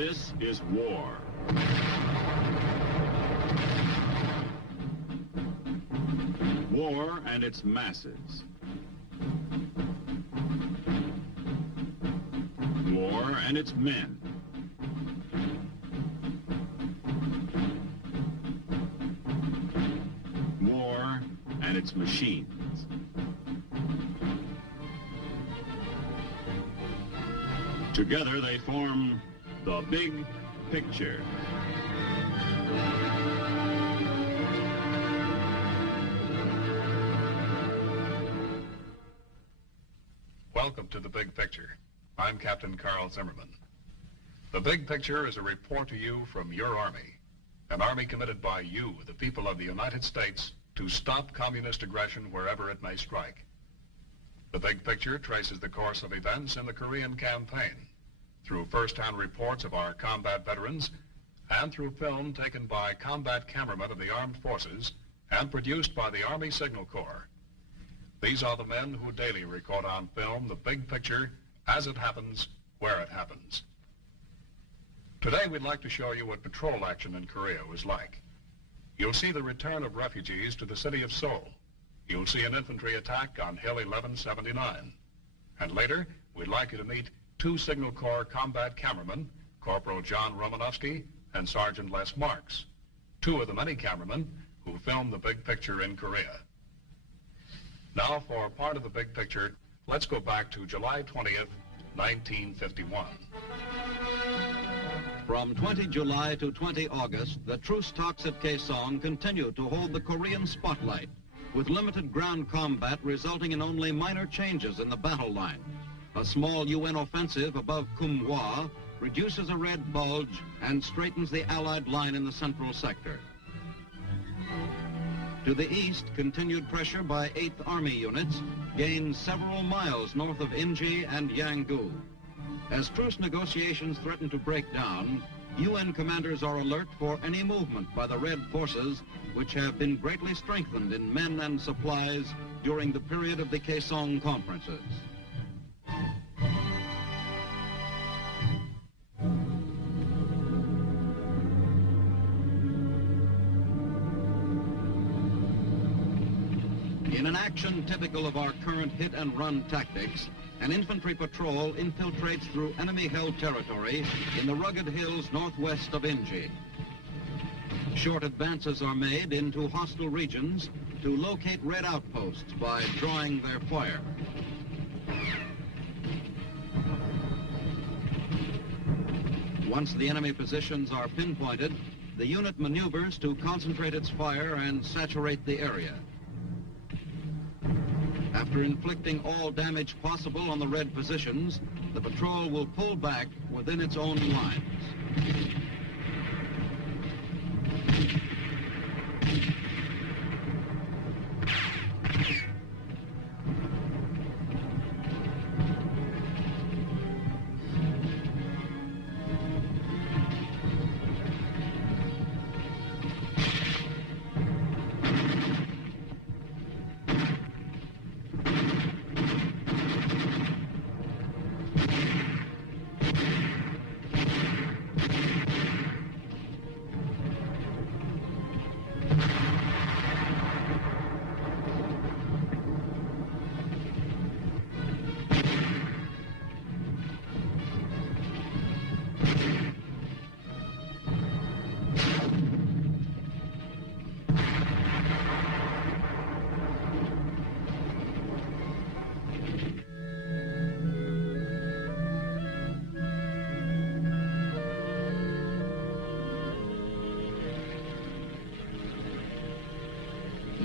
This is war. War and its masses. War and its men. War and its machines. Together they form the big picture. Welcome to The Big Picture. I'm Captain Carl Zimmerman. The Big Picture is a report to you from your Army, an Army committed by you, the people of the United States, to stop communist aggression wherever it may strike. The Big Picture traces the course of events in the Korean campaign through first-hand reports of our combat veterans and through film taken by combat cameramen of the armed forces and produced by the Army Signal Corps. These are the men who daily record on film the big picture as it happens, where it happens. Today we'd like to show you what patrol action in Korea was like. You'll see the return of refugees to the city of Seoul. You'll see an infantry attack on Hill 1179. And later, we'd like you to meet two Signal Corps combat cameramen, Corporal John Romanowski and Sergeant Les Marks, two of the many cameramen who filmed the big picture in Korea. Now, for part of the big picture, let's go back to July 20th, 1951. From 20 July to 20 August, the truce talks at Kaesong continued to hold the Korean spotlight, with limited ground combat resulting in only minor changes in the battle line. A small UN offensive above Kumhwa reduces a red bulge and straightens the Allied line in the central sector. To the east, continued pressure by 8th Army units gains several miles north of Inji and Yanggu. As truce negotiations threaten to break down, UN commanders are alert for any movement by the Red forces, which have been greatly strengthened in men and supplies during the period of the Kaesong conferences. In an action typical of our current hit-and-run tactics, an infantry patrol infiltrates through enemy-held territory in the rugged hills northwest of Inji. Short advances are made into hostile regions to locate Red outposts by drawing their fire. Once the enemy positions are pinpointed, the unit maneuvers to concentrate its fire and saturate the area. After inflicting all damage possible on the Red positions, the patrol will pull back within its own lines.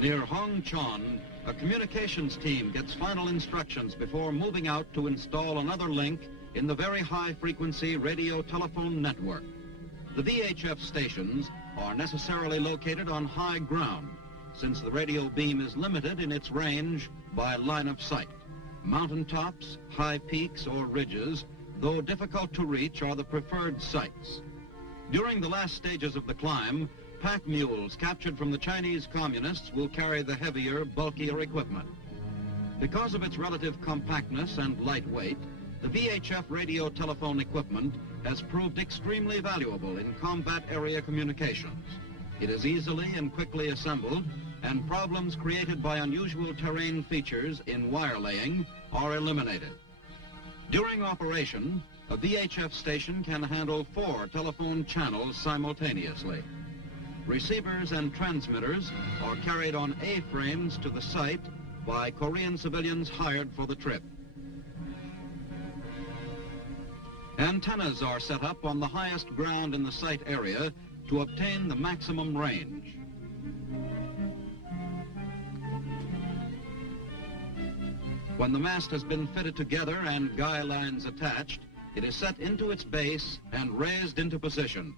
Near Hongchon, a communications team gets final instructions before moving out to install another link in the very high-frequency radio-telephone network. The VHF stations are necessarily located on high ground, since the radio beam is limited in its range by line of sight. Mountaintops, high peaks, or ridges, though difficult to reach, are the preferred sites. During the last stages of the climb, pack mules captured from the Chinese communists will carry the heavier, bulkier equipment. Because of its relative compactness and light weight, The VHF radio telephone equipment has proved extremely valuable in combat area communications. It is easily and quickly assembled, and problems created by unusual terrain features in wire laying are eliminated. During operation, a VHF station can handle 4 telephone channels simultaneously. Receivers and transmitters are carried on A-frames to the site by Korean civilians hired for the trip. Antennas are set up on the highest ground in the site area to obtain the maximum range. When the mast has been fitted together and guy lines attached, it is set into its base and raised into position.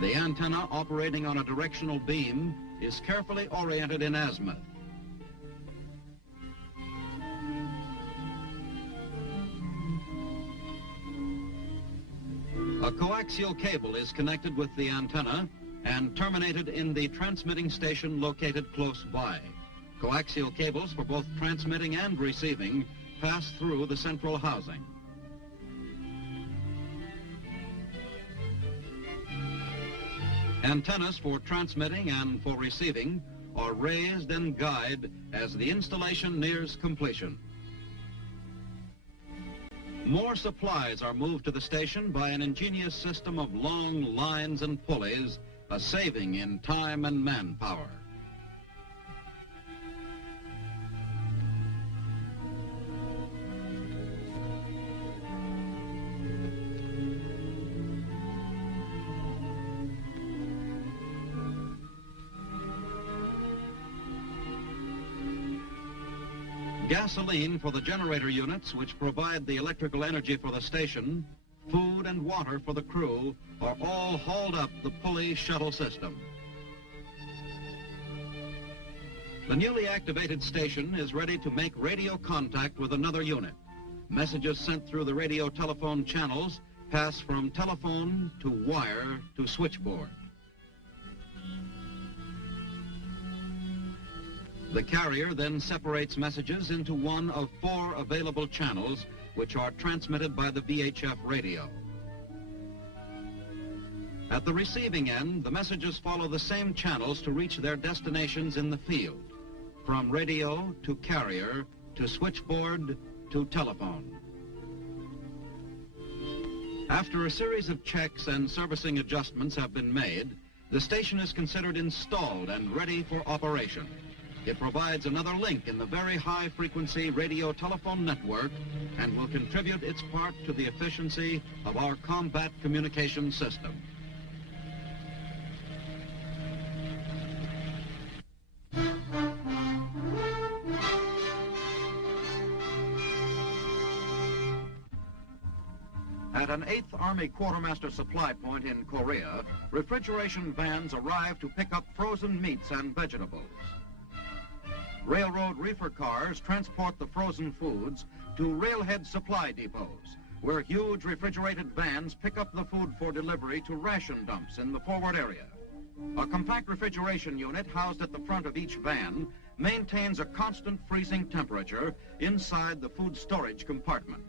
The antenna operating on a directional beam is carefully oriented in azimuth. A coaxial cable is connected with the antenna and terminated in the transmitting station located close by. Coaxial cables for both transmitting and receiving pass through the central housing. Antennas for transmitting and for receiving are raised and guyed as the installation nears completion. More supplies are moved to the station by an ingenious system of long lines and pulleys, a saving in time and manpower. Gasoline for the generator units which provide the electrical energy for the station, food and water for the crew are all hauled up the pulley shuttle system. The newly activated station is ready to make radio contact with another unit. Messages sent through the radio telephone channels pass from telephone to wire to switchboard. The carrier then separates messages into one of 4 available channels which are transmitted by the VHF radio. At the receiving end, the messages follow the same channels to reach their destinations in the field, from radio to carrier to switchboard to telephone. After a series of checks and servicing adjustments have been made, the station is considered installed and ready for operation. It provides another link in the very high-frequency radio telephone network and will contribute its part to the efficiency of our combat communication system. At an 8th Army Quartermaster supply point in Korea, refrigeration vans arrive to pick up frozen meats and vegetables. Railroad reefer cars transport the frozen foods to railhead supply depots, where huge refrigerated vans pick up the food for delivery to ration dumps in the forward area. A compact refrigeration unit housed at the front of each van maintains a constant freezing temperature inside the food storage compartment.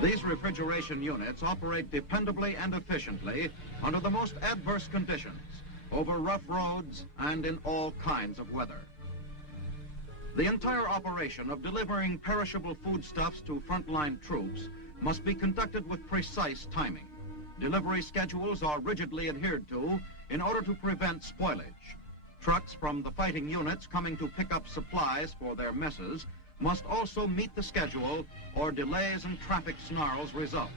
These refrigeration units operate dependably and efficiently under the most adverse conditions, over rough roads and in all kinds of weather. The entire operation of delivering perishable foodstuffs to frontline troops must be conducted with precise timing. Delivery schedules are rigidly adhered to in order to prevent spoilage. Trucks from the fighting units coming to pick up supplies for their messes must also meet the schedule, or delays and traffic snarls result.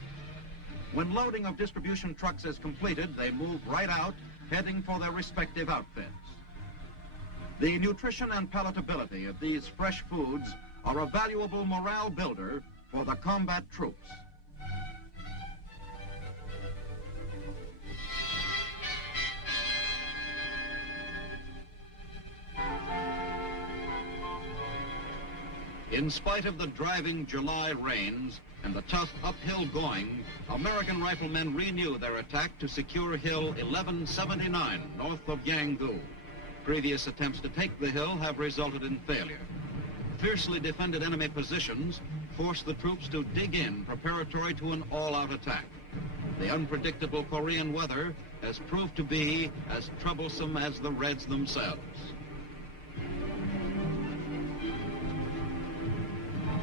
When loading of distribution trucks is completed, they move right out, heading for their respective outfits. The nutrition and palatability of these fresh foods are a valuable morale builder for the combat troops. In spite of the driving July rains, and the tough uphill going, American riflemen renew their attack to secure Hill 1179 north of Yanggu. Previous attempts to take the hill have resulted in failure. Fiercely defended enemy positions force the troops to dig in preparatory to an all-out attack. The unpredictable Korean weather has proved to be as troublesome as the Reds themselves.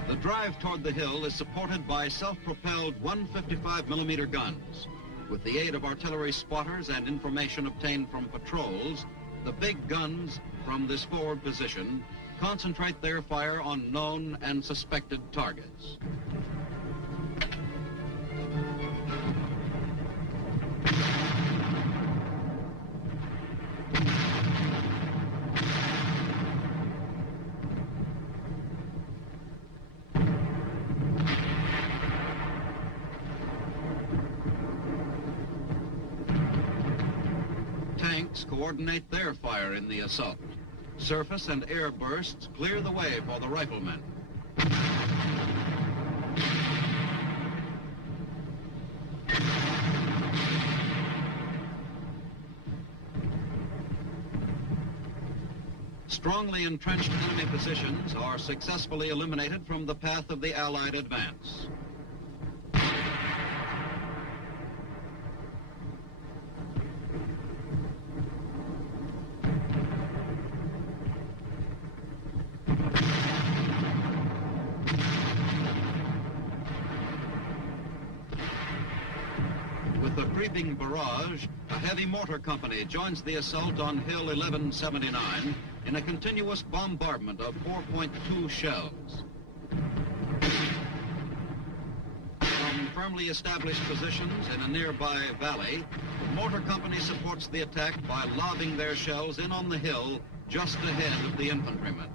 The drive toward the hill is supported by self-propelled 155mm guns. With the aid of artillery spotters and information obtained from patrols, the big guns from this forward position concentrate their fire on known and suspected targets. Tanks coordinate their fire in the assault. Surface and air bursts clear the way for the riflemen. Strongly entrenched enemy positions are successfully eliminated from the path of the Allied advance. With the creeping barrage, a heavy mortar company joins the assault on Hill 1179 in a continuous bombardment of 4.2 shells. From firmly established positions in a nearby valley, the mortar company supports the attack by lobbing their shells in on the hill just ahead of the infantrymen.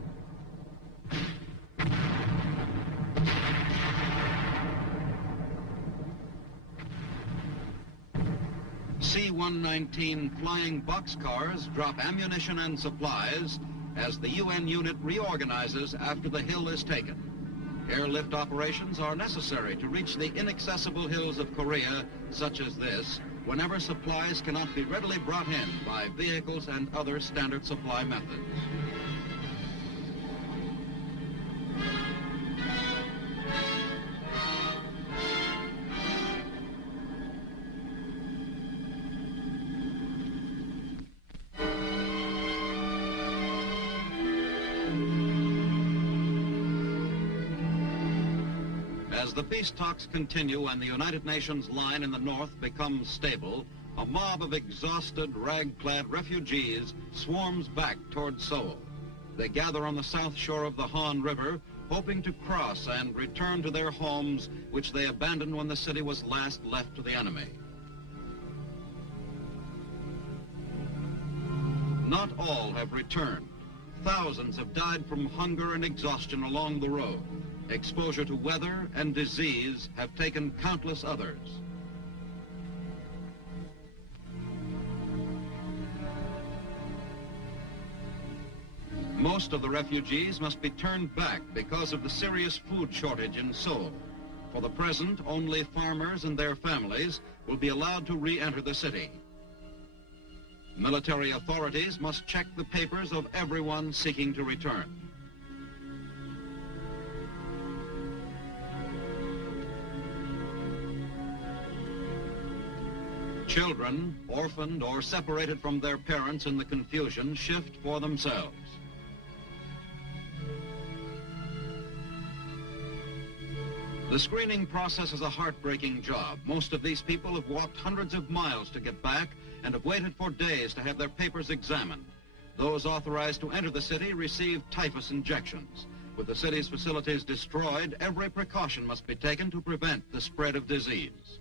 C-119 flying boxcars drop ammunition and supplies as the UN unit reorganizes after the hill is taken. Airlift operations are necessary to reach the inaccessible hills of Korea, such as this, whenever supplies cannot be readily brought in by vehicles and other standard supply methods. As the peace talks continue and the United Nations line in the north becomes stable, a mob of exhausted, rag-clad refugees swarms back toward Seoul. They gather on the south shore of the Han River, hoping to cross and return to their homes, which they abandoned when the city was last left to the enemy. Not all have returned. Thousands have died from hunger and exhaustion along the road. Exposure to weather and disease have taken countless others. Most of the refugees must be turned back because of the serious food shortage in Seoul. For the present, only farmers and their families will be allowed to re-enter the city. Military authorities must check the papers of everyone seeking to return. Children, orphaned or separated from their parents in the confusion, shift for themselves. The screening process is a heartbreaking job. Most of these people have walked hundreds of miles to get back and have waited for days to have their papers examined. Those authorized to enter the city receive typhus injections. With the city's facilities destroyed, every precaution must be taken to prevent the spread of disease.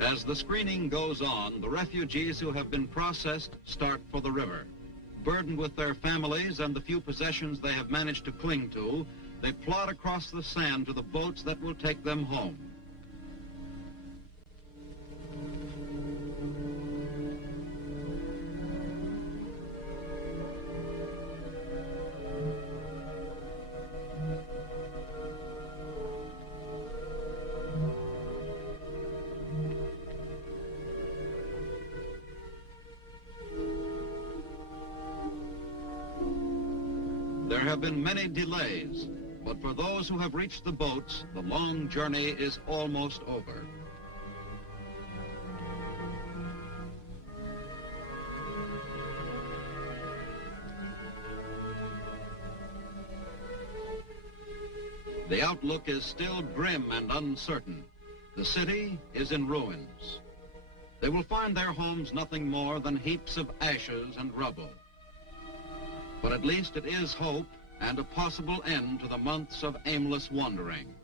As the screening goes on, the refugees who have been processed start for the river. Burdened with their families and the few possessions they have managed to cling to, they plod across the sand to the boats that will take them home. There have been many delays, but for those who have reached the boats, the long journey is almost over. The outlook is still grim and uncertain. The city is in ruins. They will find their homes nothing more than heaps of ashes and rubble. But at least it is hope and a possible end to the months of aimless wandering.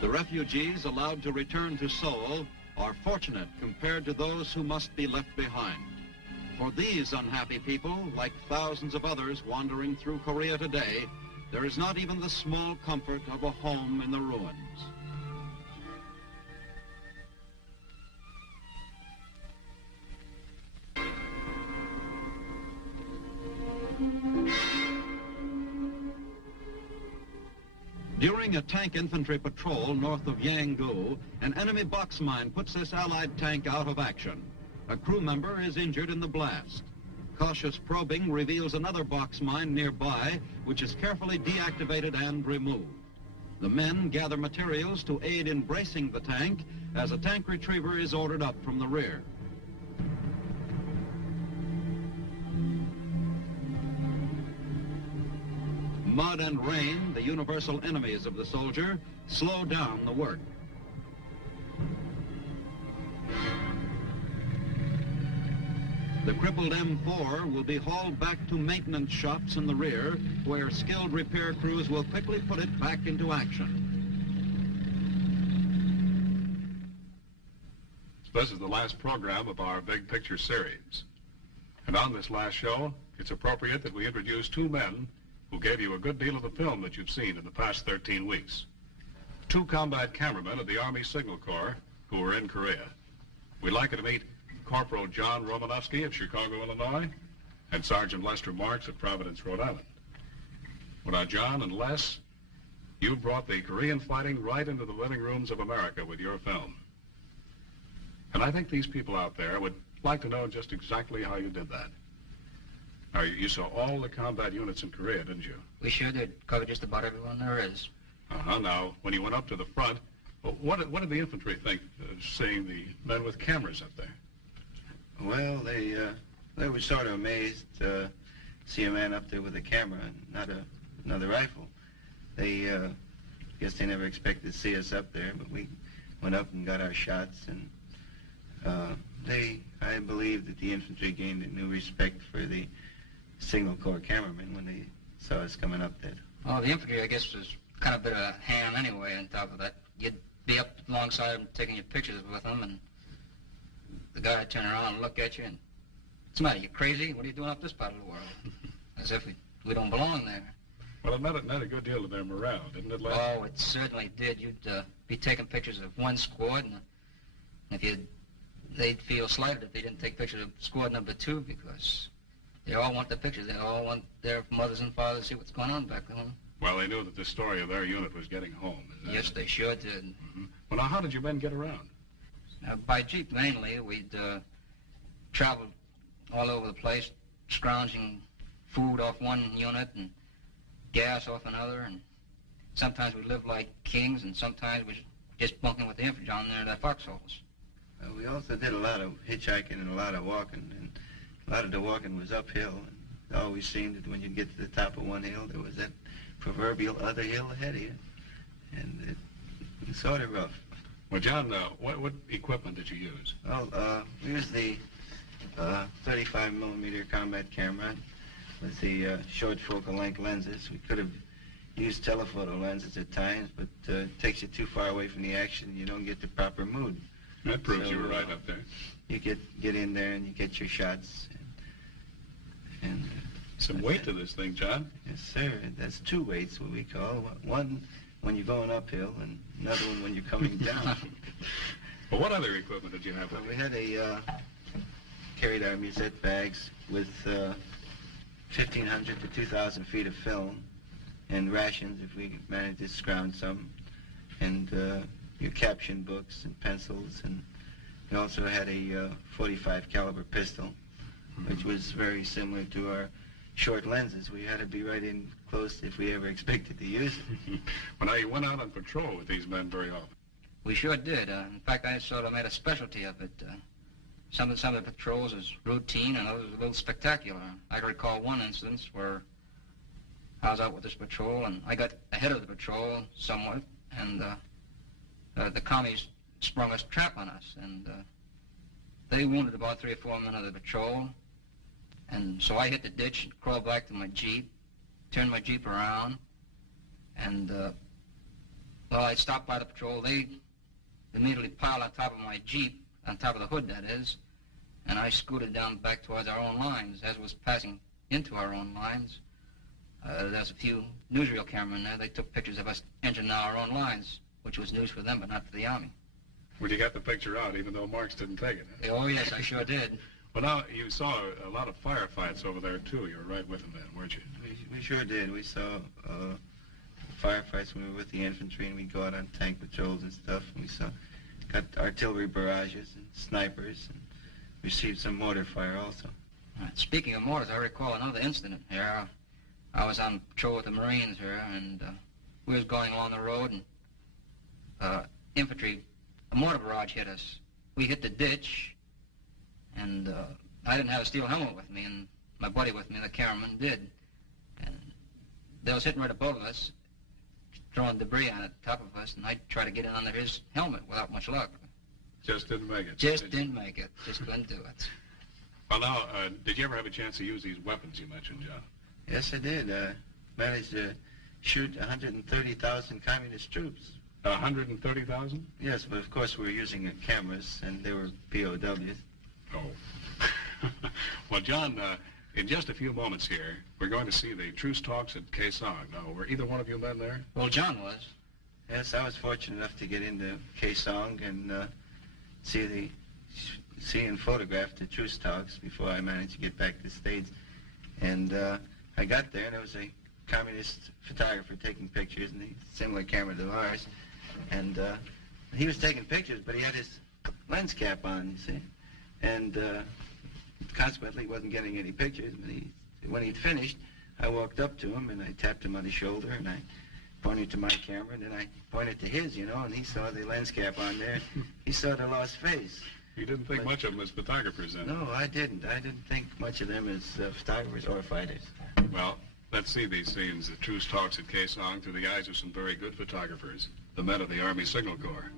The refugees allowed to return to Seoul are fortunate compared to those who must be left behind. For these unhappy people, like thousands of others wandering through Korea today, there is not even the small comfort of a home in the ruins. During a tank infantry patrol north of Yanggu, an enemy box mine puts this Allied tank out of action. A crew member is injured in the blast. Cautious probing reveals another box mine nearby, which is carefully deactivated and removed. The men gather materials to aid in bracing the tank as a tank retriever is ordered up from the rear. Mud and rain, the universal enemies of the soldier, slow down the work. The crippled M4 will be hauled back to maintenance shops in the rear, where skilled repair crews will quickly put it back into action. This is the last program of our Big Picture series. And on this last show, it's appropriate that we introduce two men who gave you a good deal of the film that you've seen in the past 13 weeks. Two combat cameramen of the Army Signal Corps who were in Korea. We'd like you to meet Corporal John Romanowski of Chicago, Illinois, and Sergeant Lester Marks of Providence, Rhode Island. Well, now, John and Les, you brought the Korean fighting right into the living rooms of America with your film. And I think these people out there would like to know just exactly how you did that. Now, you saw all the combat units in Korea, didn't you? We sure did. Covered just about everyone there is. Now, when you went up to the front, what did the infantry think, seeing the men with cameras up there? Well, they were sort of amazed to see a man up there with a camera and not another rifle. They guess they never expected to see us up there, but we went up and got our shots, and I believe that the infantry gained a new respect for the Signal Corps cameramen when they saw us coming up there. Oh, the infantry, I guess, was kind of a bit of a ham anyway on top of that. You'd be up alongside them taking your pictures with them, and the guy would turn around and look at you and, what's the matter, you crazy? What are you doing up this part of the world? As if we don't belong there. Well, it meant a good deal to their morale, didn't it, Les? Oh, it certainly did. You'd be taking pictures of one squad, and if they'd feel slighted if they didn't take pictures of squad number 2, because they all want the pictures. They all want their mothers and fathers to see what's going on back home. Well, they knew that the story of their unit was getting home. Yes, they sure did. Mm-hmm. Well, now, how did you men get around? By jeep, mainly. We'd travel all over the place, scrounging food off one unit and gas off another, and sometimes we lived like kings, and sometimes we just bunking with the infantry down there in their foxholes. We also did a lot of hitchhiking and a lot of walking, and a lot of the walking was uphill. And it always seemed that when you'd get to the top of one hill, there was that proverbial other hill ahead of you, and it was sort of rough. Well, John, what equipment did you use? Well, we used the 35mm combat camera with the short focal length lenses. We could have used telephoto lenses at times, but it takes you too far away from the action. You don't get the proper mood. That proves you were right up there. You get in there and you get your shots. And So some weight to this thing, John. Yes, sir. That's two weights, what we call. One when you're going uphill and another one when you're coming down. Well, what other equipment did you have Well, with we you? had carried our musette bags with 1,500 to 2,000 feet of film and rations if we managed to scrounge some, and your caption books and pencils, and we also had a 45 caliber pistol, which was very similar to our short lenses. We had to be right in close if we ever expected to use it. Well, now, you went out on patrol with these men very often. We sure did. In fact, I sort of made a specialty of it. Some of the patrols was routine and others was a little spectacular. I can recall one instance where I was out with this patrol and I got ahead of the patrol somewhat, and the commies sprung a trap on us, and they wounded about 3 or 4 men of the patrol, and so I hit the ditch and crawled back to my Jeep, turned my Jeep around, and well, I stopped by the patrol. They immediately piled on top of my Jeep, on top of the hood, that is, and I scooted down back towards our own lines. As was passing into our own lines, there's a few newsreel cameramen there. They took pictures of us entering our own lines, which was news for them, but not for the Army. Well, you got the picture out, even though Marks didn't take it, huh? Oh, yes, I sure did. Well, now, you saw a lot of firefights over there, too. You were right with them then, weren't you? We sure did. We saw firefights when we were with the infantry, and we'd go out on tank patrols and stuff, and we got artillery barrages and snipers, and received some mortar fire also. Speaking of mortars, I recall another incident here. I was on patrol with the Marines here, and we was going along the road, and infantry, a mortar barrage hit us. We hit the ditch, and I didn't have a steel helmet with me, and my buddy with me, the cameraman, did. And they was hitting right above us, throwing debris on it, top of us, and I tried to get in under his helmet without much luck. Just didn't make it. Just didn't make it. Just couldn't do it. Well, now, did you ever have a chance to use these weapons you mentioned, John? Yes, I did. Managed to shoot 130,000 communist troops. 130,000? Yes, but of course we were using cameras, and they were POWs. Oh. Well, John, in just a few moments here, we're going to see the truce talks at Kaesong. Now, were either one of you men there? Well, John was. Yes, I was fortunate enough to get into Kaesong and see and photograph the truce talks before I managed to get back to the States. And I got there, and there was a communist photographer taking pictures, and a similar camera to ours. And he was taking pictures, but he had his lens cap on, you see. And consequently, he wasn't getting any pictures. But when he'd finished, I walked up to him, and I tapped him on the shoulder, and I pointed to my camera, and then I pointed to his, you know, and he saw the lens cap on there. He saw the lost face. You didn't think much of them as photographers, then? No, I didn't. I didn't think much of them as photographers or fighters. Well, let's see these scenes, the truce talks at Kaesong, through the eyes of some very good photographers, the men of the Army Signal Corps.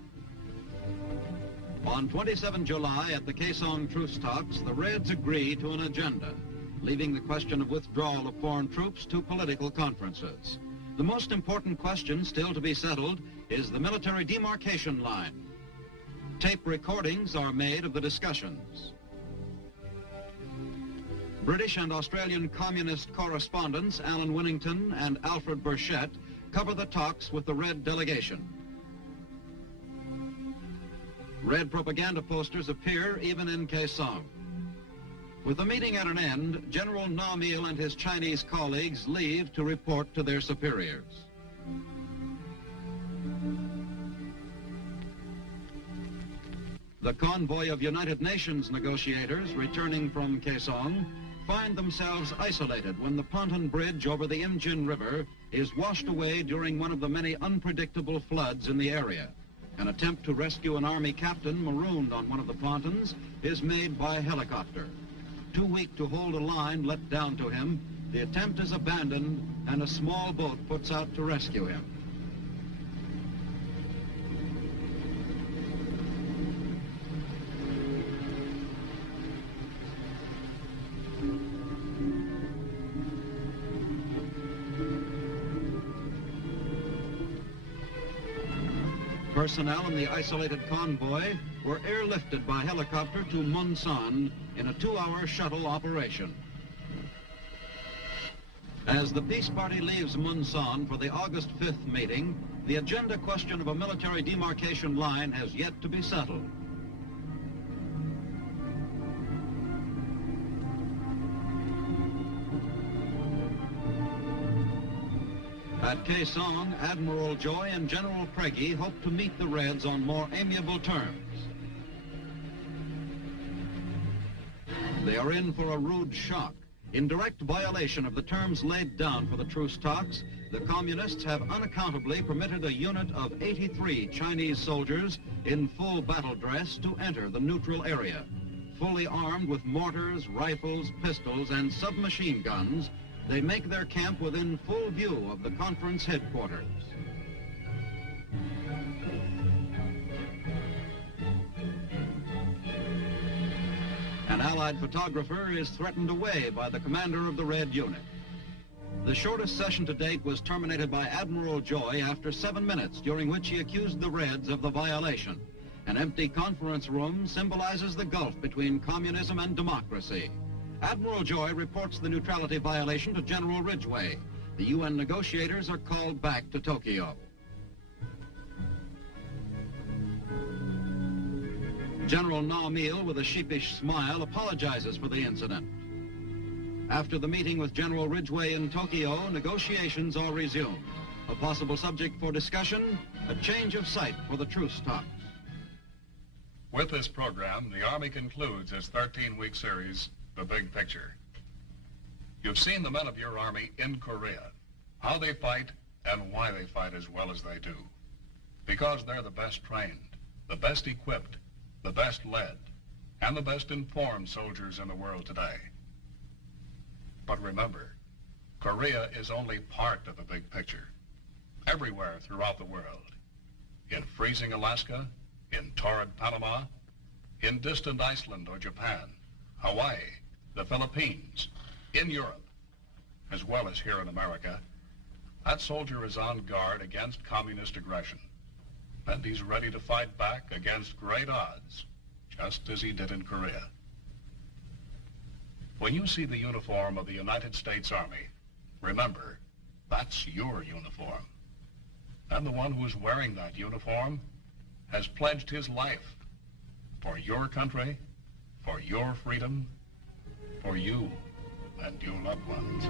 On 27 July at the Kaesong truce talks, the Reds agree to an agenda, leaving the question of withdrawal of foreign troops to political conferences. The most important question still to be settled is the military demarcation line. Tape recordings are made of the discussions. British and Australian communist correspondents Alan Winnington and Alfred Burchett cover the talks with the Red delegation. Red propaganda posters appear even in Kaesong. With the meeting at an end, General Na Mil and his Chinese colleagues leave to report to their superiors. The convoy of United Nations negotiators returning from Kaesong find themselves isolated when the pontoon bridge over the Imjin River is washed away during one of the many unpredictable floods in the area. An attempt to rescue an Army captain marooned on one of the pontoons is made by helicopter. Too weak to hold a line let down to him, the attempt is abandoned and a small boat puts out to rescue him. Personnel in the isolated convoy were airlifted by helicopter to Munsan in a 2-hour shuttle operation. As the peace party leaves Munsan for the August 5th meeting, the agenda question of a military demarcation line has yet to be settled. At Kaesong, Admiral Joy and General Craigie hope to meet the Reds on more amiable terms. They are in for a rude shock. In direct violation of the terms laid down for the truce talks, the communists have unaccountably permitted a unit of 83 Chinese soldiers in full battle dress to enter the neutral area. Fully armed with mortars, rifles, pistols, and submachine guns, they make their camp within full view of the conference headquarters. An Allied photographer is threatened away by the commander of the Red Unit. The shortest session to date was terminated by Admiral Joy after 7 minutes, during which he accused the Reds of the violation. An empty conference room symbolizes the gulf between communism and democracy. Admiral Joy reports the neutrality violation to General Ridgway. The UN negotiators are called back to Tokyo. General Na Mil, with a sheepish smile, apologizes for the incident. After the meeting with General Ridgway in Tokyo, negotiations are resumed. A possible subject for discussion, a change of site for the truce talks. With this program, the Army concludes its 13-week series, The Big Picture. You've seen the men of your Army in Korea, how they fight and why they fight as well as they do. Because they're the best trained, the best equipped, the best led, and the best informed soldiers in the world today. But remember, Korea is only part of the big picture. Everywhere throughout the world, in freezing Alaska, in torrid Panama, in distant Iceland or Japan, Hawaii, the Philippines, in Europe, as well as here in America, that soldier is on guard against communist aggression. And he's ready to fight back against great odds, just as he did in Korea. When you see the uniform of the United States Army, remember, that's your uniform. And the one who's wearing that uniform has pledged his life for your country, for your freedom, for you and your loved ones.